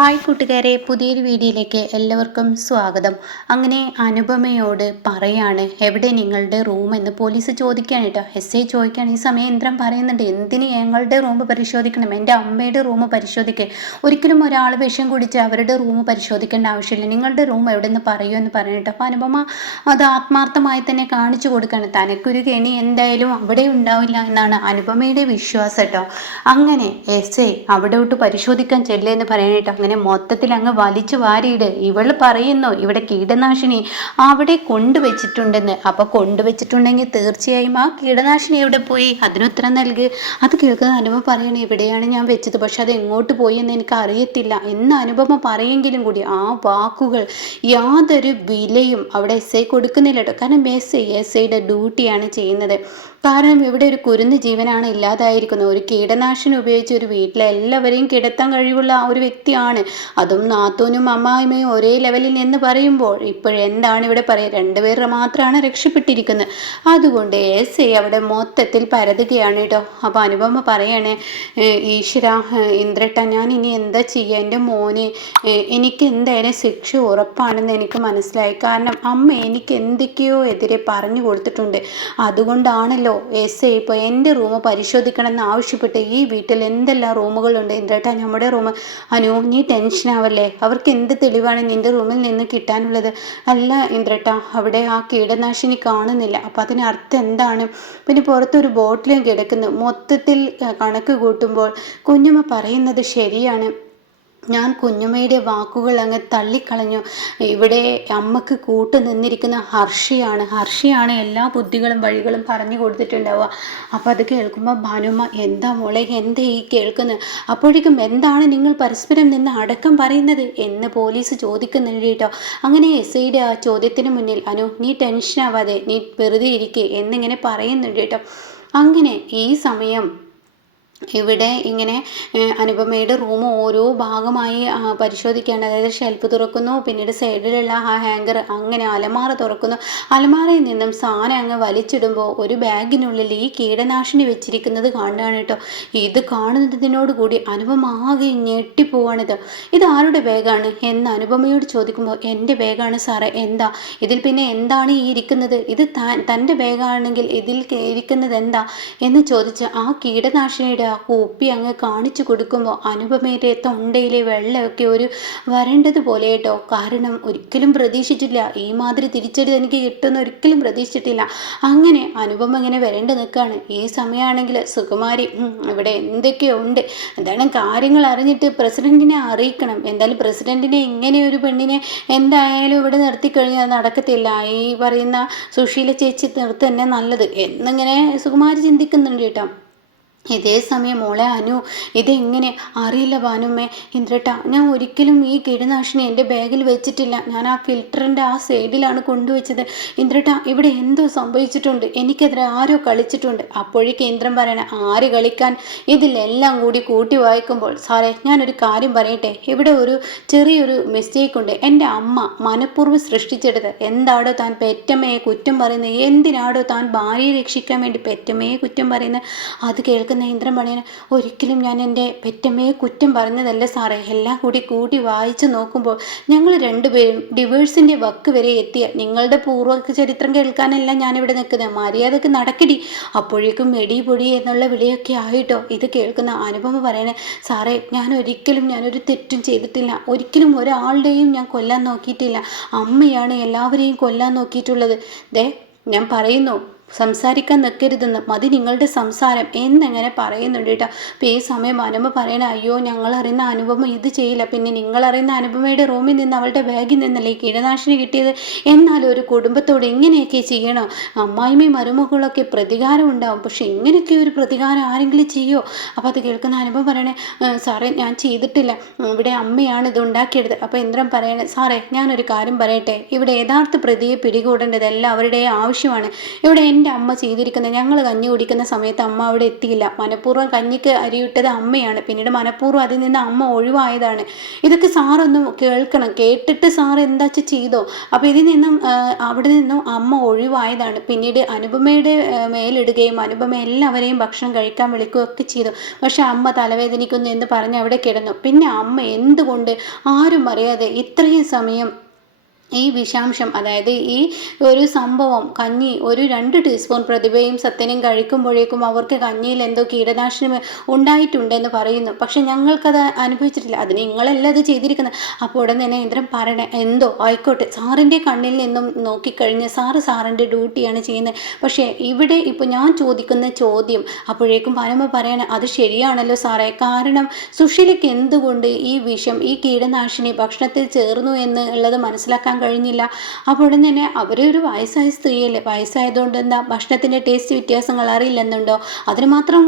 Hi കൂട്ടുകാരെ പുതിയൊരു വീഡിയോയിലേക്ക് എല്ലാവർക്കും സ്വാഗതം. അങ്ങനെ അനുപമയോട് പറയാണ് എവിടെ നിങ്ങളുടെ റൂം? എന്ന് പോലീസ് ചോദിക്കുകയാണ് കേട്ടോ. എസ് ഐ ചോദിക്കുകയാണ് ഈ സമയം പറയുന്നുണ്ട്. എന്തിന് ഞങ്ങളുടെ റൂം പരിശോധിക്കണം? എന്റെ അമ്മയുടെ റൂം പരിശോധിക്കുക ഒരിക്കലും ഒരാൾ വിഷം കുടിച്ച് അവരുടെ റൂം പരിശോധിക്കേണ്ട ആവശ്യമില്ല. നിങ്ങളുടെ റൂം എവിടെ നിന്ന് പറയൂ എന്ന് പറഞ്ഞിട്ട് അപ്പോൾ അനുപമ അത് ആത്മാർത്ഥമായി തന്നെ കാണിച്ചു കൊടുക്കുകയാണ്. തനക്കൊരു കെണി എന്തായാലും അവിടെ ഉണ്ടാവില്ല എന്നാണ് അനുപമയുടെ വിശ്വാസം കേട്ടോ. അങ്ങനെ എസ് ഐ അവിടോട്ട് പരിശോധിക്കാൻ ചെല്ലുക ചെല്ലേന്ന് പറയാനായിട്ട് അങ്ങനെ മൊത്തത്തിൽ അങ്ങ് വലിച്ചു വാരിയിട്. ഇവൾ പറയുന്നു ഇവിടെ കീടനാശിനി അവിടെ കൊണ്ടുവച്ചിട്ടുണ്ടെന്ന്. അപ്പൊ കൊണ്ടുവച്ചിട്ടുണ്ടെങ്കിൽ തീർച്ചയായും ആ കീടനാശിനി എവിടെ പോയി? അതിനുത്തരം നൽകി. അത് കേൾക്കുന്ന അനുപമ പറയണേ ഇവിടെയാണ് ഞാൻ വെച്ചത്. പക്ഷെ അത് എങ്ങോട്ട് പോയി എന്ന് എനിക്ക് അറിയത്തില്ല. എന്ന് അനുപമ പറയെങ്കിലും കൂടി ആ വാക്കുകൾ യാതൊരു വിലയും അവിടെ എസ് ഐ കൊടുക്കുന്നില്ല കേട്ടോ. കാരണം എസ് ഐ എസ് ഐയുടെ ഡ്യൂട്ടിയാണ് ചെയ്യുന്നത്. കാരണം ഇവിടെ ഒരു കുരുന്ന് ജീവനാണ് ഇല്ലാതായിരിക്കുന്നത്. ഒരു കീടനാശിനി ഉപയോഗിച്ച് ഒരു വീട്ടിലെ എല്ലാവരെയും കിടത്താൻ കഴിവുള്ള ഒരു വ്യക്തിയാണ്. അതും നാത്തൂനും അമ്മായിമ്മയും ഒരേ ലെവലിൽ എന്ന് പറയുമ്പോൾ ഇപ്പോഴെന്താണ് ഇവിടെ പറയുക? രണ്ടുപേരുടെ മാത്രമാണ് രക്ഷപ്പെട്ടിരിക്കുന്നത്. അതുകൊണ്ട് എസ് ഐ അവിടെ മൊത്തത്തിൽ പരതുകയാണ് കേട്ടോ. അപ്പോൾ അനുപമ പറയണേ ഈശ്വര ഇന്ദ്രട്ട ഞാൻ ഇനി എന്താ ചെയ്യുക? എന്റെ മോന് എനിക്ക് എന്തായാലും ശിക്ഷ ഉറപ്പാണെന്ന് എനിക്ക് മനസ്സിലായി. കാരണം അമ്മ എനിക്ക് എന്തൊക്കെയോ എതിരെ പറഞ്ഞു കൊടുത്തിട്ടുണ്ട്. അതുകൊണ്ടാണല്ലോ പറഞ്ഞല്ലോ എസ് ഐ ഇപ്പോൾ എന്റെ റൂം പരിശോധിക്കണമെന്ന് ആവശ്യപ്പെട്ട് ഈ വീട്ടിൽ എന്തെല്ലാം റൂമുകളുണ്ട്? ഇന്ദ്രേട്ടാ നമ്മുടെ റൂം? അനു നീ ടെൻഷൻ ആവല്ലേ? അവർക്ക് എന്ത് തെളിവാണ് നിന്റെ റൂമിൽ നിന്ന് കിട്ടാനുള്ളത്? അല്ല ഇന്ദ്രേട്ടാ അവിടെ ആ കീടനാശിനി കാണുന്നില്ല. അപ്പോൾ അതിനർത്ഥം എന്താണ്? പിന്നെ പുറത്തൊരു ബോട്ടിലും കിടക്കുന്നു. മൊത്തത്തിൽ കണക്ക് കൂട്ടുമ്പോൾ കുഞ്ഞമ്മ പറയുന്നത് ശരിയാണ്. ഞാൻ കുഞ്ഞുമ്മയുടെ വാക്കുകൾ അങ്ങ് തള്ളിക്കളഞ്ഞു. ഇവിടെ അമ്മയ്ക്ക് കൂട്ട് നിന്നിരിക്കുന്ന ഹർഷിയാണ്. ഹർഷിയാണ് എല്ലാ ബുദ്ധികളും വഴികളും പറഞ്ഞു കൊടുത്തിട്ടുണ്ടാവുക. അപ്പോൾ അത് കേൾക്കുമ്പോൾ ഭാനുമ്മ എന്താ മോളെ എന്താ ഈ കേൾക്കുന്നത് അപ്പോഴേക്കും എന്താണ് നിങ്ങൾ പരസ്പരം നിന്ന് അടക്കം പറയുന്നത്? എന്ന് പോലീസ് ചോദിക്കുന്നുണ്ട് കേട്ടോ. അങ്ങനെ എസ് ഐയുടെ ആ ചോദ്യത്തിന് മുന്നിൽ അനു നീ ടെൻഷൻ ആവാതെ നീ വെറുതെ ഇരിക്കേ എന്നിങ്ങനെ പറയുന്നുണ്ട് കേട്ടോ. അങ്ങനെ ഈ സമയം ഇവിടെ ഇങ്ങനെ അനുപമയുടെ റൂം ഓരോ ഭാഗമായി പരിശോധിക്കേണ്ട അതായത് ഷെൽഫ് തുറക്കുന്നു പിന്നീട് സൈഡിലുള്ള ആ ഹാങ്കർ അങ്ങനെ അലമാറ തുറക്കുന്നു. അലമാറയിൽ നിന്നും സാധനം അങ്ങ് വലിച്ചിടുമ്പോൾ ഒരു ബാഗിനുള്ളിൽ ഈ കീടനാശിനി വെച്ചിരിക്കുന്നത് കാണുകയാണ് കേട്ടോ. ഇത് കാണുന്നതിനോട് കൂടി അനുപമ ആകെ ഞെട്ടിപ്പോവാണിത് ഇത് ആരുടെ ബാഗാണ്? എന്ന് അനുപമയോട് ചോദിക്കുമ്പോൾ എന്റെ ബാഗാണ് സാറേ എന്താ? ഇതിൽ പിന്നെ എന്താണ് ഈ ഇരിക്കുന്നത്? ഇത് തന്റെ ബാഗാണെങ്കിൽ ഇതിൽ ഇരിക്കുന്നത് എന്താ? എന്ന് ചോദിച്ച് ആ കീടനാശിനിയുടെ ആ കുപ്പി അങ്ങ് കാണിച്ചു കൊടുക്കുമ്പോൾ അനുപമയുടെ തൊണ്ടയിലെ വെള്ളമൊക്കെ ഒരു വരേണ്ടതുപോലെ കേട്ടോ കാരണം ഒരിക്കലും പ്രതീക്ഷിച്ചില്ല. ഈ മാതിരി തിരിച്ചടി എനിക്ക് കിട്ടുമെന്ന് ഒരിക്കലും പ്രതീക്ഷിച്ചിട്ടില്ല. അങ്ങനെ അനുപമ ഇങ്ങനെ വരേണ്ടി നിൽക്കുകയാണ് ഈ സമയമാണെങ്കിൽ സുകുമാരി ഇവിടെ എന്തൊക്കെയോ ഉണ്ട്. എന്താണ് കാര്യങ്ങൾ അറിഞ്ഞിട്ട് പ്രസിഡന്റിനെ അറിയിക്കണം. എന്തായാലും പ്രസിഡന്റിനെ ഇങ്ങനെ ഒരു പെണ്ണിനെ എന്തായാലും ഇവിടെ നിർത്തിക്കഴിഞ്ഞാൽ നടക്കത്തില്ല. ഈ പറയുന്ന സുശീല ചേച്ചി നിർത്തി തന്നെ നല്ലത്. എന്നിങ്ങനെ സുകുമാരി ചിന്തിക്കുന്നുണ്ട് കേട്ടോ. ഇതേ സമയം മോളെ അനു ഇതെങ്ങനെ? അറിയില്ല ഭാനുമ്മേ. ഇന്ദ്രട്ട ഞാൻ ഒരിക്കലും ഈ കീടനാശിനി എന്റെ ബാഗിൽ വെച്ചിട്ടില്ല. ഞാൻ ആ ഫിൽറ്ററിന്റെ ആ സൈഡിലാണ് കൊണ്ടുവച്ചത്. ഇന്ദ്രട്ട ഇവിടെ എന്തോ സംഭവിച്ചിട്ടുണ്ട്. എനിക്കെതിരെ ആരോ കളിച്ചിട്ടുണ്ട്. അപ്പോഴേക്ക് ഇന്ദ്രൻ പറയണ ആര് കളിക്കാൻ? ഇതിലെല്ലാം കൂടി കൂട്ടി വായിക്കുമ്പോൾ സാറേ ഞാനൊരു കാര്യം പറയട്ടെ? ഇവിടെ ഒരു ചെറിയൊരു മിസ്റ്റേക്ക് ഉണ്ട്. എന്റെ അമ്മ മനഃപൂർവം സൃഷ്ടിച്ചെടുത്ത് എന്താടോ താൻ പെറ്റമ്മയെ കുറ്റം പറയുന്നത്? എന്തിനാടോ താൻ ഭാര്യയെ രക്ഷിക്കാൻ വേണ്ടി പെറ്റമ്മയെ കുറ്റം പറയുന്നത്? അത് കേൾക്കുന്ന ഇന്ദ്രമണിയന് ഒരിക്കലും ഞാൻ എന്റെ പെറ്റമ്മയെ കുറ്റം പറഞ്ഞതല്ല സാറേ. എല്ലാം കൂടി കൂടി വായിച്ചു നോക്കുമ്പോൾ ഞങ്ങൾ രണ്ടുപേരും ഡിവേഴ്സിന്റെ വക്ക് വരെ എത്തിയ നിങ്ങളുടെ പൂർവ ചരിത്രം കേൾക്കാനല്ല ഞാനിവിടെ നിൽക്കുന്നത്. മര്യാദയ്ക്ക് നടക്കിടി. അപ്പോഴേക്കും മെടി പൊടി എന്നുള്ള വിളിയൊക്കെ ആയിട്ടോ? ഇത് കേൾക്കുന്ന അനുഭവം പറയണേ സാറേ ഞാൻ ഒരിക്കലും ഞാനൊരു തെറ്റും ചെയ്തിട്ടില്ല. ഒരിക്കലും ഒരാളുടെയും ഞാൻ കൊല്ലാൻ നോക്കിയിട്ടില്ല. അമ്മയാണ് എല്ലാവരെയും കൊല്ലാൻ നോക്കിയിട്ടുള്ളത്. ദേ ഞാൻ പറയുന്നു. സംസാരിക്കാൻ നിൽക്കരുതെന്ന് മതി നിങ്ങളുടെ സംസാരം. എന്നെങ്ങനെ പറയുന്നുണ്ട് കേട്ടോ. അപ്പം ഈ സമയം അനുപമ പറയണ അയ്യോ ഞങ്ങൾ അറിയുന്ന അനുപമ ഇത് ചെയ്യില്ല. പിന്നെ നിങ്ങൾ അറിയുന്ന അനുപമയുടെ റൂമിൽ നിന്ന് അവളുടെ ബാഗിൽ നിന്നല്ലേ കീടനാശിനി കിട്ടിയത്? എന്നാലും ഒരു കുടുംബത്തോട് ഇങ്ങനെയൊക്കെ ചെയ്യണോ? അമ്മായിമ്മയും മരുമകളൊക്കെ പ്രതികാരം ഉണ്ടാവും. പക്ഷെ ഇങ്ങനെയൊക്കെ ഒരു പ്രതികാരം ആരെങ്കിലും ചെയ്യോ? അപ്പോൾ അത് കേൾക്കുന്ന അനുഭവം പറയണേ സാറേ ഞാൻ ചെയ്തിട്ടില്ല. ഇവിടെ അമ്മയാണ് ഇത് ഉണ്ടാക്കിയത് അപ്പോൾ ഇന്ദ്രൻ പറയണേ സാറേ ഞാനൊരു കാര്യം പറയട്ടെ. ഇവിടെ യഥാർത്ഥ പ്രതിയെ പിടികൂടേണ്ടത് എല്ലാവരുടെയും ആവശ്യമാണ്. ഇവിടെ എന്റെ അമ്മ ചെയ്തിരിക്കുന്നത് ഞങ്ങൾ കഞ്ഞി കുടിക്കുന്ന സമയത്ത് അമ്മ അവിടെ എത്തിയില്ല. മനഃപൂർവം കഞ്ഞിക്ക് അരിയിട്ടത് അമ്മയാണ്. പിന്നീട് മനഃപൂർവം അതിൽ നിന്ന് അമ്മ ഒഴിവായതാണ്. ഇതൊക്കെ സാറൊന്നും കേൾക്കണം. കേട്ടിട്ട് സാർ എന്താ ചെയ്തോ? അപ്പോൾ ഇതിൽ നിന്നും അവിടെ നിന്നും അമ്മ ഒഴിവായതാണ്. പിന്നീട് അനുപമയുടെ മേലിടുകയും അനുപമ എല്ലാവരെയും ഭക്ഷണം കഴിക്കാൻ വിളിക്കുകയൊക്കെ ചെയ്തു. പക്ഷെ അമ്മ തലവേദനിക്കുന്നു എന്ന് പറഞ്ഞ് അവിടെ കിടന്നു. പിന്നെ അമ്മ എന്തുകൊണ്ട് ആരും അറിയാതെ ഇത്രയും സമയം ഈ വിഷാംശം അതായത് ഈ ഒരു സംഭവം കഞ്ഞി ഒരു രണ്ട് ടീസ്പൂൺ പ്രതിഭയും സത്യനും കഴിക്കുമ്പോഴേക്കും അവർക്ക് കഞ്ഞിയിൽ എന്തോ കീടനാശിനി ഉണ്ടായിട്ടുണ്ടെന്ന് പറയുന്നു. പക്ഷെ ഞങ്ങൾക്കത് അനുഭവിച്ചിട്ടില്ല. അതിന് നിങ്ങളല്ല അത് ചെയ്തിരിക്കുന്നത്. അപ്പോൾ ഉടൻ തന്നെ ഇന്ദ്രൻ പറയണേ എന്തോ? ആയിക്കോട്ടെ. സാറിന്റെ കണ്ണിൽ നിന്നും നോക്കിക്കഴിഞ്ഞ് സാറ് സാറിന്റെ ഡ്യൂട്ടിയാണ് ചെയ്യുന്നത്. പക്ഷേ ഇവിടെ ഇപ്പോൾ ഞാൻ ചോദിക്കുന്ന ചോദ്യം അപ്പോഴേക്കും പരമ പറയണേ അത് ശരിയാണല്ലോ സാറേ. കാരണം സുശീലയ്ക്ക് എന്തുകൊണ്ട് ഈ വിഷം ഈ കീടനാശിനി ഭക്ഷണത്തിൽ ചേർന്നു എന്നുള്ളത് മനസ്സിലാക്കാൻ കഴിഞ്ഞില്ല. അപ്പോൾ തന്നെ അവരൊരു വയസ്സായ സ്ത്രീയല്ലേ? വയസ്സായതുകൊണ്ട് എന്താ ഭക്ഷണത്തിന്റെ ടേസ്റ്റ് വ്യത്യാസങ്ങൾ അറിയില്ലെന്നുണ്ടോ? അതിന് മാത്രം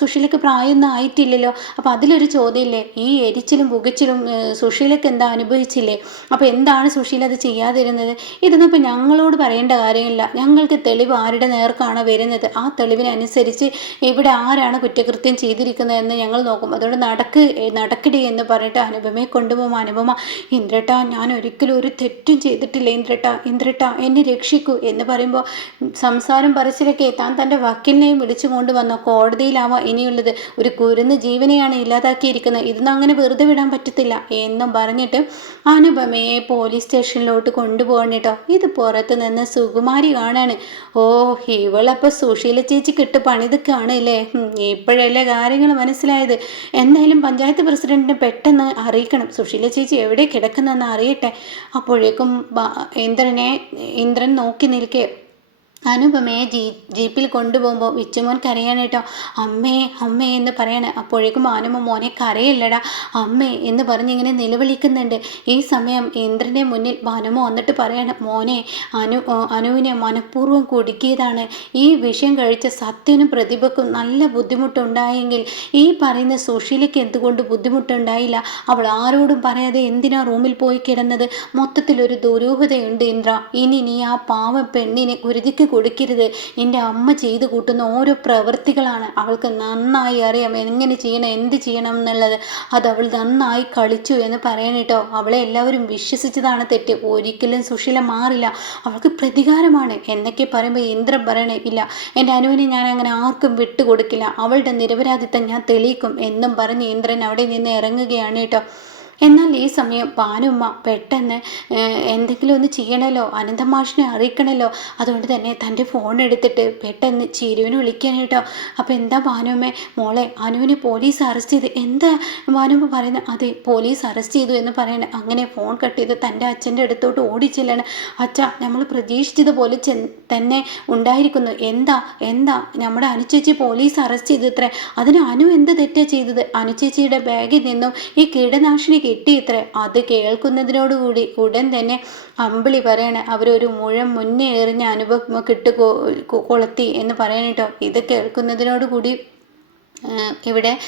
സുശീലയ്ക്ക് പ്രായമൊന്നും ആയിട്ടില്ലല്ലോ. അപ്പോൾ അതിലൊരു ചോദ്യമില്ലേ? ഈ എരിച്ചിലും പുകച്ചിലും സുഷീലക്ക് എന്താ അനുഭവിച്ചില്ലേ? അപ്പോൾ എന്താണ് സുഷീല അത് ചെയ്യാതിരുന്നത്? ഇതൊന്നും ഇപ്പോൾ ഞങ്ങളോട് പറയേണ്ട കാര്യമില്ല. ഞങ്ങൾക്ക് തെളിവ് ആരുടെ നേർക്കാണ് വരുന്നത്? ആ തെളിവിനനുസരിച്ച് ഇവിടെ ആരാണ് കുറ്റകൃത്യം ചെയ്തിരിക്കുന്നതെന്ന് ഞങ്ങൾ നോക്കും. അതുകൊണ്ട് നടക്ക് നടക്കടി എന്ന് പറഞ്ഞിട്ട് അനുപമയെ കൊണ്ടുപോകും. അനുപമ ഇന്ദ്രട്ട ഞാൻ ഒരിക്കലും ഒരു തെറ്റും ചെയ്തിട്ടില്ല ഇന്ദ്രട്ട? ഇന്ദ്രട്ട എന്നെ രക്ഷിക്കൂ എന്ന് പറയുമ്പോൾ സംസാരം പറച്ചിലൊക്കെ താൻ തന്റെ വക്കീലിനെയും വിളിച്ചു കൊണ്ടുവന്നു? കോടതിയിലാവാം ഇനിയുള്ളത്? ഒരു കുരുന്ന് ജീവനെയാണ് ഇല്ലാതാക്കിയിരിക്കുന്നത്. ഇതൊന്നും അങ്ങനെ വെറുതെ വിടാൻ പറ്റത്തില്ല എന്നും പറഞ്ഞിട്ട് അനുപമയെ പോലീസ് സ്റ്റേഷനിലോട്ട് കൊണ്ടുപോകണം കേട്ടോ. ഇത് പുറത്ത് നിന്ന് സുകുമാരി കാണാണ്. ഓ ഇവളപ്പോൾ സുശീല ചേച്ചി കിട്ട് പണിതൊക്കെയാണ് അല്ലേ ഇപ്പോഴല്ലേ കാര്യങ്ങൾ മനസ്സിലായത്. എന്തായാലും പഞ്ചായത്ത് പ്രസിഡന്റിനെ പെട്ടെന്ന് അറിയിക്കണം. സുശീല ചേച്ചി എവിടെ കിടക്കുന്നെന്ന് അറിയട്ടെ. അപ്പോഴേക്കും ഇന്ദ്രനെ ഇന്ദ്രൻ നോക്കി നിൽക്കേ അനുപമയെ ജീ ജീപ്പിൽ കൊണ്ടുപോകുമ്പോൾ വിച്ചുമോൻ കരയാണ് കേട്ടോ. അമ്മേ അമ്മേ എന്ന് പറയണേ. അപ്പോഴേക്കും അനുമ മോനെ കരയില്ലടാ. അമ്മേ എന്ന് പറഞ്ഞിങ്ങനെ നിലവിളിക്കുന്നുണ്ട്. ഈ സമയം ഇന്ദ്രന്റെ മുന്നിൽ ഭാനുമ വന്നിട്ട് പറയണം മോനെ അനു അനുവിനെ മനഃപൂർവം കുടുക്കിയതാണ്. ഈ വിഷയം കഴിച്ച സത്യനും പ്രതിഭക്കും നല്ല ബുദ്ധിമുട്ടുണ്ടായെങ്കിൽ ഈ പറയുന്ന സുശീലയ്ക്ക് എന്തുകൊണ്ട് ബുദ്ധിമുട്ടുണ്ടായില്ല? അവൾ ആരോടും പറയാതെ എന്തിനാ റൂമിൽ പോയി കിടന്നത്? മൊത്തത്തിലൊരു ദുരൂഹതയുണ്ട് ഇന്ദ്ര. ഇനി നീ ആ പാവ പെണ്ണിനെ കുരുതിക്ക് കൊടുക്കരുത്. എന്റെ അമ്മ ചെയ്തു കൂട്ടുന്ന ഓരോ പ്രവൃത്തികളാണ് അവൾക്ക് നന്നായി അറിയാം. എങ്ങനെ ചെയ്യണം എന്ത് ചെയ്യണം എന്നുള്ളത്. അത് അവൾ നന്നായി കളിച്ചു എന്ന് പറയണേട്ടോ അവളെ എല്ലാവരും വിശ്വസിച്ചതാണ് തെറ്റ്. ഒരിക്കലും സുശീല മാറില്ല. അവൾക്ക് പ്രതികാരമാണ്. എന്നൊക്കെ പറയുമ്പോൾ ഇന്ദ്രൻ പറയണേ ഇല്ല എന്റെ അനുവിനെ ഞാൻ അങ്ങനെ ആർക്കും വിട്ടുകൊടുക്കില്ല. അവളുടെ നിരപരാധിത്വം ഞാൻ തെളിയിക്കും എന്നും പറഞ്ഞ് ഇന്ദ്രൻ അവിടെ നിന്ന് ഇറങ്ങുകയാണ് കേട്ടോ. എന്നാൽ ഈ സമയം പാനുമ്മ പെട്ടെന്ന് എന്തെങ്കിലും ഒന്ന് ചെയ്യണമല്ലോ അനന്തമാഷിനെ അറിയിക്കണമല്ലോ അതുകൊണ്ട് തന്നെ തന്റെ ഫോൺ എടുത്തിട്ട് പെട്ടെന്ന് ചിരുവിനെ വിളിക്കാൻ കേട്ടോ. അപ്പോൾ എന്താ പാനുമ്മേ? മോളെ അനുവിനെ പോലീസ് അറസ്റ്റ് ചെയ്ത്. എന്താ പാനുമ്മ പറയുന്നത് അതെ പോലീസ് അറസ്റ്റ് ചെയ്തു എന്ന് പറയണ അങ്ങനെ ഫോൺ കട്ട് ചെയ്ത് തന്റെ അച്ഛന്റെ അടുത്തോട്ട് ഓടിച്ചെല്ലാണ് അച്ഛ നമ്മൾ പ്രതീക്ഷിച്ചതുപോലെ ചെ തന്നെ ഉണ്ടായിരിക്കുന്നു. എന്താ എന്താ? നമ്മുടെ അനുചേച്ചി പോലീസ് അറസ്റ്റ് ചെയ്തത്രേ. അതിന് അനു എന്ത് തെറ്റാ ചെയ്തത്? അനുചേച്ചിയുടെ ബാഗിൽ നിന്നും ഈ കീടനാശിനി കിട്ടിയിത്രേ അത് കേൾക്കുന്നതിനോടുകൂടി ഉടൻ തന്നെ അമ്പിളി പറയണേ അവരൊരു മുഴം മുന്നേ എറിഞ്ഞ അനുഭവം കിട്ടു കൊളുത്തി എന്ന് പറയണേട്ടോ. ഇത് കേൾക്കുന്നതിനോടുകൂടി ഇവിടെ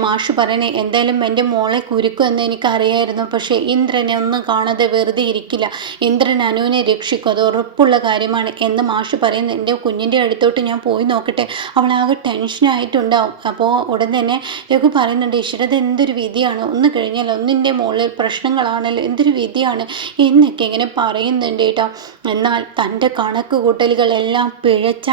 മാഷ് പറയണേ എന്തായാലും എന്റെ മോളെ കുരുക്കും എന്ന് എനിക്കറിയായിരുന്നു. പക്ഷേ ഇന്ദ്രനെ ഒന്നും കാണാതെ വെറുതെ ഇരിക്കില്ല. ഇന്ദ്രൻ അനുവിനെ രക്ഷിക്കും. അത് ഉറപ്പുള്ള കാര്യമാണ്. എന്ന് മാഷ് പറയുന്നു. എന്റെ കുഞ്ഞിന്റെ അടുത്തോട്ട് ഞാൻ പോയി നോക്കട്ടെ. അവളാകെ ടെൻഷനായിട്ടുണ്ടാവും അപ്പോൾ ഉടൻ തന്നെ രഘു പറയുന്നുണ്ട് ഈശ്വരത് എന്തൊരു വിധിയാണ്? ഒന്ന് കഴിഞ്ഞാൽ ഒന്നിന്റെ മുകളിൽ പ്രശ്നങ്ങളാണല്ലോ. എന്തൊരു വിധിയാണ്? എന്നൊക്കെ ഇങ്ങനെ പറയുന്നുണ്ട് കേട്ടോ. എന്നാൽ തന്റെ കണക്ക് കൂട്ടലുകളെല്ലാം പിഴച്ച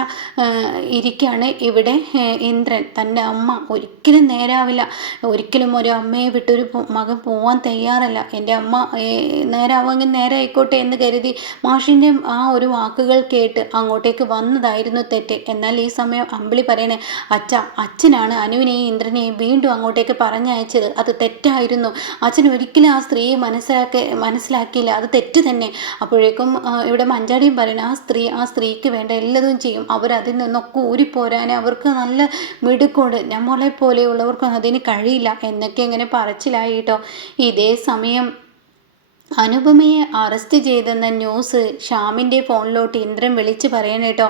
ഇരിക്കുകയാണ് ഇവിടെ ഇന്ദ്രൻ. തന്റെ അമ്മ ഒരിക്കലും നേരാവില്ല. ഒരിക്കലും ഒരു അമ്മയെ വിട്ടൊരു മകൻ പോവാൻ തയ്യാറല്ല. എന്റെ അമ്മ നേരാവുമെങ്കിൽ നേരെ ആയിക്കോട്ടെ എന്ന് കരുതി മാഷിന്റെ ആ ഒരു വാക്കുകൾ കേട്ട് അങ്ങോട്ടേക്ക് വന്നതായിരുന്നു തെറ്റ്. എന്നാൽ ഈ സമയം അമ്പിളി പറയണേ അച്ഛ അച്ഛനാണ് അനുവിനെയും ഇന്ദ്രനെയും വീണ്ടും അങ്ങോട്ടേക്ക് പറഞ്ഞയച്ചത്. അത് തെറ്റായിരുന്നു. അച്ഛൻ ഒരിക്കലും ആ സ്ത്രീയെ മനസ്സിലാക്കി മനസ്സിലാക്കിയില്ല. അത് തെറ്റ് തന്നെ. അപ്പോഴേക്കും ഇവിടെ മഞ്ചാടിയും പറയണ ആ സ്ത്രീ ആ സ്ത്രീക്ക് വേണ്ട എല്ലാതും ചെയ്യും. അവരതിൽ നിന്നൊക്കെ ഊരിപ്പോരാൻ അവർക്ക് നല്ല മിടുക്കുണ്ട്. നമ്മളെ പോലെയുള്ളവർക്കൊന്നും അതിന് കഴിയില്ല എന്നൊക്കെ ഇങ്ങനെ പറച്ചിലായി കേട്ടോ. ഇതേ സമയം അനുപമയെ അറസ്റ്റ് ചെയ്തെന്ന ന്യൂസ് ശ്യാമിന്റെ ഫോണിലോട്ട് ഇന്ദ്രൻ വിളിച്ച് പറയണേട്ടോ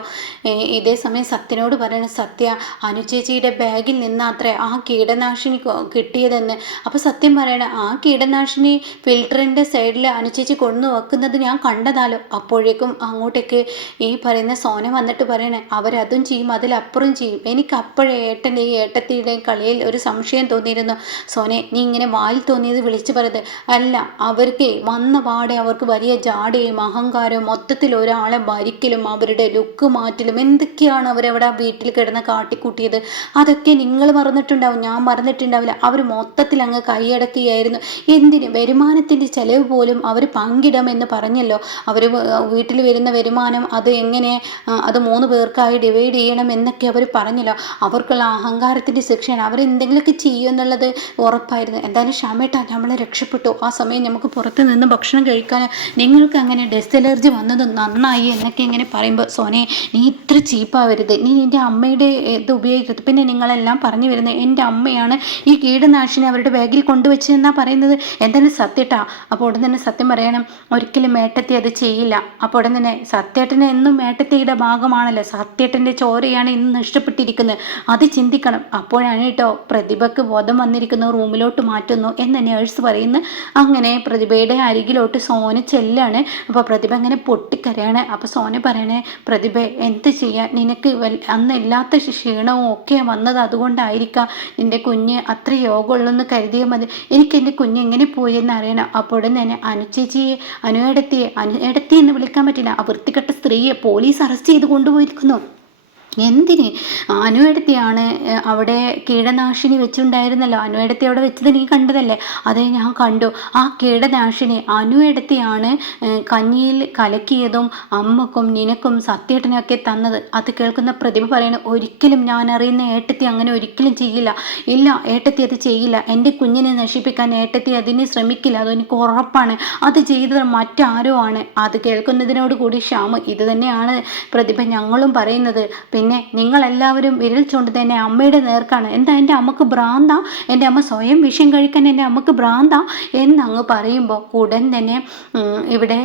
ഇതേ സമയം സത്യനോട് പറയണ സത്യ അനുചേച്ചിയുടെ ബാഗിൽ നിന്നാത്രേ ആ കീടനാശിനി കിട്ടിയതെന്ന്. അപ്പോൾ സത്യം പറയണ ആ കീടനാശിനി ഫിൽറ്ററിന്റെ സൈഡിൽ അനുചേച്ചി കൊണ്ടു വെക്കുന്നത് ഞാൻ കണ്ടതാലോ? അപ്പോഴേക്കും അങ്ങോട്ടേക്ക് ഈ പറയുന്ന സോന വന്നിട്ട് പറയണേ അവരതും ചെയ്യും അതിലപ്പുറം ചെയ്യും. എനിക്ക് അപ്പോഴേ ഏട്ടന്റെ ഈ ഏട്ടത്തിയുടെയും കളിയിൽ ഒരു സംശയം തോന്നിയിരുന്നു. സോനെ നീ ഇങ്ങനെ വായിൽ തോന്നിയത് വിളിച്ചു പറയുന്നത് അല്ല അവർക്ക് വന്ന പാടെ അവർക്ക് വലിയ ജാടയും അഹങ്കാരവും മൊത്തത്തിൽ ഒരാളെ ഭരിക്കലും അവരുടെ ലുക്ക് മാറ്റലും എന്തൊക്കെയാണ് അവരവിടെ വീട്ടിൽ കിടന്ന് കാട്ടിക്കൂട്ടിയത്? അതൊക്കെ നിങ്ങൾ മറന്നിട്ടുണ്ടാവും ഞാൻ മറന്നിട്ടുണ്ടാവില്ല. അവർ മൊത്തത്തിൽ അങ്ങ് കൈയടക്കുകയായിരുന്നു. എന്തിന്? വരുമാനത്തിന്റെ ചെലവ് പോലും അവർ പങ്കിടമെന്ന് പറഞ്ഞല്ലോ. അവർ വീട്ടിൽ വരുന്ന വരുമാനം അത് എങ്ങനെ അത് മൂന്ന് പേർക്കായി ഡിവൈഡ് ചെയ്യണം എന്നൊക്കെ അവർ പറഞ്ഞല്ലോ. അവർക്കുള്ള അഹങ്കാരത്തിന്റെ ശിക്ഷയാണ്. അവരെന്തെങ്കിലുമൊക്കെ ചെയ്യുമെന്നുള്ളത് ഉറപ്പായിരുന്നു. എന്തായാലും ക്ഷമേട്ടാ നമ്മൾ രക്ഷപ്പെട്ടു. ആ സമയം നമുക്ക് പുറത്ത് നിന്ന് ഭക്ഷണം കഴിക്കാൻ നിങ്ങൾക്ക് അങ്ങനെ ഡസ്റ്റ് അലർജി വന്നത് നന്നായി എന്നൊക്കെ ഇങ്ങനെ പറയുമ്പോൾ സോനെ നീ ഇത്ര ചീപ്പാവരുത്. നീ നിന്റെ അമ്മയുടെ ഇത് ഉപയോഗിക്കരുത്. പിന്നെ നിങ്ങളെല്ലാം പറഞ്ഞു വരുന്നത് എന്റെ അമ്മയാണ് ഈ കീടനാശിനി അവരുടെ ബാഗിൽ കൊണ്ടുവച്ചതെന്നാണ് പറയുന്നത്. എന്തായാലും സത്യട്ടാ? അപ്പോൾ ഉടൻ തന്നെ സത്യം പറയണം. ഒരിക്കലും മേട്ടത്തി അത് ചെയ്യില്ല. അപ്പോൾ ഉടൻ തന്നെ സത്യേട്ടനെ എന്നും മേട്ടത്തിയുടെ ഭാഗമാണല്ലോ. സത്യേട്ടന്റെ ചോരയാണ് ഇന്ന് നഷ്ടപ്പെട്ടിരിക്കുന്നത്. അത് ചിന്തിക്കണം. അപ്പോഴാണ് കേട്ടോ പ്രതിഭക്ക് ബോധം വന്നിരിക്കുന്നു റൂമിലോട്ട് മാറ്റുന്നു എന്ന് നേഴ്സ് പറയുന്നു. അങ്ങനെ പ്രതിഭയുടെ അരികിലോട്ട് സോന ചെല്ലാണ്. അപ്പോൾ പ്രതിഭ അങ്ങനെ പൊട്ടിക്കരയാണ്. അപ്പോൾ സോന പറയണേ പ്രതിഭ എന്ത് ചെയ്യാൻ നിനക്ക് അന്ന് ഇല്ലാത്ത ക്ഷീണവും ഒക്കെ വന്നത് അതുകൊണ്ടായിരിക്കാം നിന്റെ കുഞ്ഞ് അത്ര യോഗമുള്ളെന്ന് കരുതിയാൽ മതി. എനിക്ക് എന്റെ കുഞ്ഞ് എങ്ങനെ പോയി എന്ന് അറിയണം അപ്പോൾ തന്നെ അനുചേച്ചിയെ അനുയടത്തിയെ അനുയടത്തി എന്ന് വിളിക്കാൻ പറ്റില്ല. ആ വൃത്തികെട്ട സ്ത്രീയെ പോലീസ് അറസ്റ്റ് ചെയ്ത് കൊണ്ടുപോയിരിക്കുന്നു. എന്തിന്? അനുവേടത്തിയാണ് അവിടെ കീടനാശിനി വെച്ചിട്ടുണ്ടായിരുന്നല്ലോ. അനുവേടത്തി അവിടെ വെച്ചത് നീ കണ്ടതല്ലേ? അതേ ഞാൻ കണ്ടു. ആ കീടനാശിനി അനുവേടത്തിയാണ് കഞ്ഞിയിൽ കലക്കിയതും അമ്മക്കും നിനക്കും സത്യേട്ടനൊക്കെ തന്നത്. അത് കേൾക്കുന്ന പ്രതിഭ പറയണ ഒരിക്കലും ഞാൻ അറിയുന്ന ഏട്ടത്തി അങ്ങനെ ഒരിക്കലും ചെയ്യില്ല. ഇല്ല ഏട്ടത്തി അത് ചെയ്യില്ല. എന്റെ കുഞ്ഞിനെ നശിപ്പിക്കാൻ ഏട്ടത്തി അതിനെ ശ്രമിക്കില്ല. അതെനിക്ക് ഉറപ്പാണ്. അത് ചെയ്തത് മറ്റാരോ ആണ്. അത് കേൾക്കുന്നതിനോട് കൂടി ശ്യാമ് ഇത് തന്നെയാണ് പ്രതിഭ ഞങ്ങളും പറയുന്നത്. പിന്നെ പിന്നെ നിങ്ങളെല്ലാവരും വിരൽ ചൂണ്ടത് എന്റെ അമ്മയുടെ നേർക്കാണ്. എന്താ എന്റെ അമ്മയ്ക്ക് ഭ്രാന്ത? എന്റെ അമ്മ സ്വയം വിഷം കഴിക്കാൻ എന്റെ അമ്മയ്ക്ക് ഭ്രാന്ത? എന്നങ്ങ് പറയുമ്പോൾ ഉടൻ തന്നെ ഇവിടെ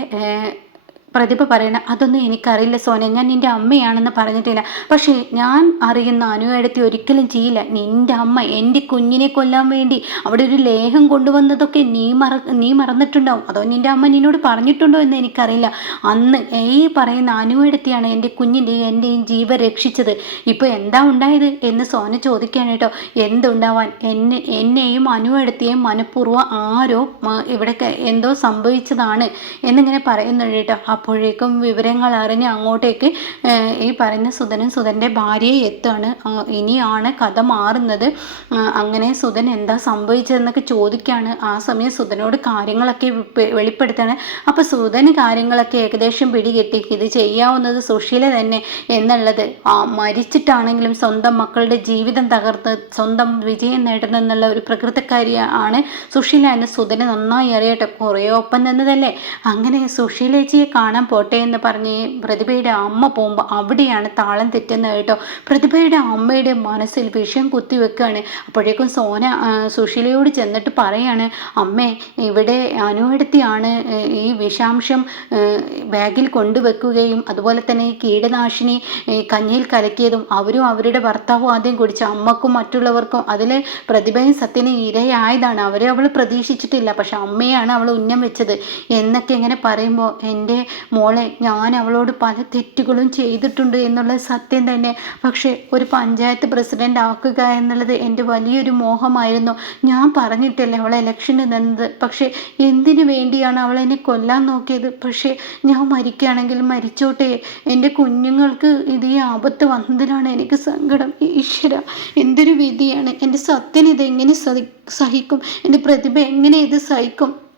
പ്രതിഭ പറയണ അതൊന്നും എനിക്കറിയില്ല സോന ഞാൻ നിന്റെ അമ്മയാണെന്ന് പറഞ്ഞിട്ടില്ല. പക്ഷേ ഞാൻ അറിയുന്ന അനുവേടത്തി ഒരിക്കലും ചെയ്യില്ല. നിന്റെ അമ്മ എന്റെ കുഞ്ഞിനെ കൊല്ലാൻ വേണ്ടി അവിടെ ഒരു ലേഹം കൊണ്ടുവന്നതൊക്കെ നീ മറ നീ മറന്നിട്ടുണ്ടാവും. അതോ നിന്റെ അമ്മ നിന്നോട് പറഞ്ഞിട്ടുണ്ടോ എന്ന് എനിക്കറിയില്ല. അന്ന് ഈ പറയുന്ന അനുവേടത്തിയാണ് എന്റെ കുഞ്ഞിന്റെയും എന്റെയും ജീവ രക്ഷിച്ചത്. ഇപ്പോൾ എന്താ ഉണ്ടായത്? എന്ന് സോന ചോദിക്കാൻ കേട്ടോ. എന്തുണ്ടാവാൻ? എന്നെ എന്നെയും അനുവെടുത്തിയും മനഃപൂർവം ആരോ ഇവിടെ എന്തോ സംഭവിച്ചതാണ് എന്നിങ്ങനെ പറയുന്നുണ്ട് കേട്ടോ. അപ്പോഴേക്കും വിവരങ്ങൾ അറിഞ്ഞ് അങ്ങോട്ടേക്ക് ഈ പറയുന്ന സുധനും സുധന്റെ ഭാര്യയെ എത്തുകയാണ് ഇനിയാണ് കഥ മാറുന്നത്. അങ്ങനെ സുധൻ എന്താ സംഭവിച്ചതെന്നൊക്കെ ചോദിക്കുകയാണ് ആ സമയം സുധനോട് കാര്യങ്ങളൊക്കെ വെളിപ്പെടുത്താണ്. അപ്പോൾ സുധന് കാര്യങ്ങളൊക്കെ ഏകദേശം പിടികിട്ടി. ഇത് ചെയ്യാവുന്നത് സുശീല തന്നെ എന്നുള്ളത്. മരിച്ചിട്ടാണെങ്കിലും സ്വന്തം മക്കളുടെ ജീവിതം തകർത്ത് സ്വന്തം വിജയം നേടണമെന്നുള്ള ഒരു പ്രകൃതക്കാരിയാണ് സുശീല എന്ന് സുധന് നന്നായി അറിയട്ടെ. കുറേ ഒപ്പം നിന്നതല്ലേ? അങ്ങനെ സുശീലേച്ചിയെ കാണാൻ കാണാൻ പോട്ടെ എന്ന് പറഞ്ഞ് പ്രതിഭയുടെ അമ്മ പോകുമ്പോൾ അവിടെയാണ് താളം തെറ്റുന്നത് കേട്ടോ. പ്രതിഭയുടെ അമ്മയുടെ മനസ്സിൽ വിഷം കുത്തിവെക്കുകയാണ് അപ്പോഴേക്കും സോന സുശീലയോട് ചെന്നിട്ട് പറയാണ് അമ്മേ ഇവിടെ അനുവടുത്തിയാണ് ഈ വിഷാംശം ബാഗിൽ കൊണ്ടുവെക്കുകയും അതുപോലെ തന്നെ ഈ കീടനാശിനി കഞ്ഞിയിൽ കലക്കിയതും അവരും അവരുടെ ഭർത്താവും ആദ്യം കുടിച്ച അമ്മക്കും മറ്റുള്ളവർക്കും അതിൽ പ്രതിഭയും സത്യന ഇരയായതാണ്. അവരെ അവൾ പ്രതീക്ഷിച്ചിട്ടില്ല. പക്ഷെ അമ്മയാണ് അവൾ ഉന്നം വെച്ചത്. എന്നൊക്കെ ഇങ്ങനെ പറയുമ്പോൾ എന്റെ മോളെ ഞാൻ അവളോട് പല തെറ്റുകളും ചെയ്തിട്ടുണ്ട് എന്നുള്ള സത്യം തന്നെ. പക്ഷേ ഒരു പഞ്ചായത്ത് പ്രസിഡന്റ് ആക്കുക എന്നുള്ളത് എന്റെ വലിയൊരു മോഹമായിരുന്നു. ഞാൻ പറഞ്ഞിട്ടല്ലേ അവളെ ഇലക്ഷന് നിന്നത്. പക്ഷേ എന്തിനു വേണ്ടിയാണ് അവളെന്നെ കൊല്ലാൻ നോക്കിയത്? പക്ഷേ ഞാൻ മരിക്കുകയാണെങ്കിൽ മരിച്ചോട്ടെ. എന്റെ കുഞ്ഞുങ്ങൾക്ക് ഇത് ഈ ആപത്ത് വന്നതിലാണ് എനിക്ക് സങ്കടം. ഈശ്വര എന്തൊരു വിധിയാണ്. എന്റെ സത്യൻ ഇതെങ്ങനെ സഹിക്കും? എന്റെ പ്രതിഭ എങ്ങനെ ഇത് സഹിക്കും?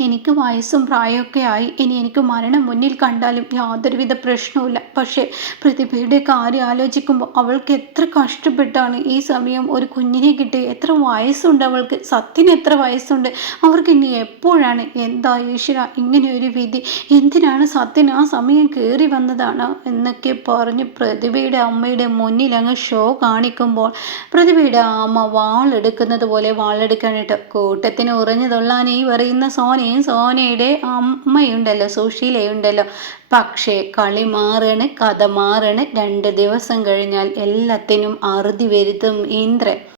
എനിക്ക് വയസ്സും പ്രായമൊക്കെ ആയി. ഇനി എനിക്ക് മരണം മുന്നിൽ കണ്ടാലും യാതൊരുവിധ പ്രശ്നവുമില്ല. പക്ഷേ പ്രതിഭയുടെ കാര്യം ആലോചിക്കുമ്പോൾ അവൾക്ക് എത്ര കഷ്ടപ്പെട്ടാണ് ഈ സമയം ഒരു കുഞ്ഞിനെ കിട്ടി. എത്ര വയസ്സുണ്ട് അവൾക്ക്? സത്യന് എത്ര വയസ്സുണ്ട്? അവർക്ക് ഇനി എപ്പോഴാണ്? എന്താ ഈശ്വര? ഇങ്ങനെ ഒരു വിധി. എന്തിനാണ് സത്യൻ ആ സമയം കയറി വന്നതാണ് എന്നൊക്കെ പറഞ്ഞ് പ്രതിഭയുടെ അമ്മയുടെ മുന്നിൽ അങ്ങ് ഷോ കാണിക്കുമ്പോൾ പ്രതിഭയുടെ അമ്മ വാളെടുക്കുന്നത് പോലെ വാളെടുക്കാനായിട്ട് കൂട്ടത്തിന് ഉറഞ്ഞു തൊള്ളാൻ ഈ പറയുന്ന സോനി സോനയും സോനയുടെ അമ്മയുണ്ടല്ലോ സുശീലയുണ്ടല്ലോ. പക്ഷേ കളി മാറണ് കഥ മാറണ് രണ്ട് ദിവസം കഴിഞ്ഞാൽ എല്ലാത്തിനും അറുതി വരുത്തും ഇന്ദ്രൻ.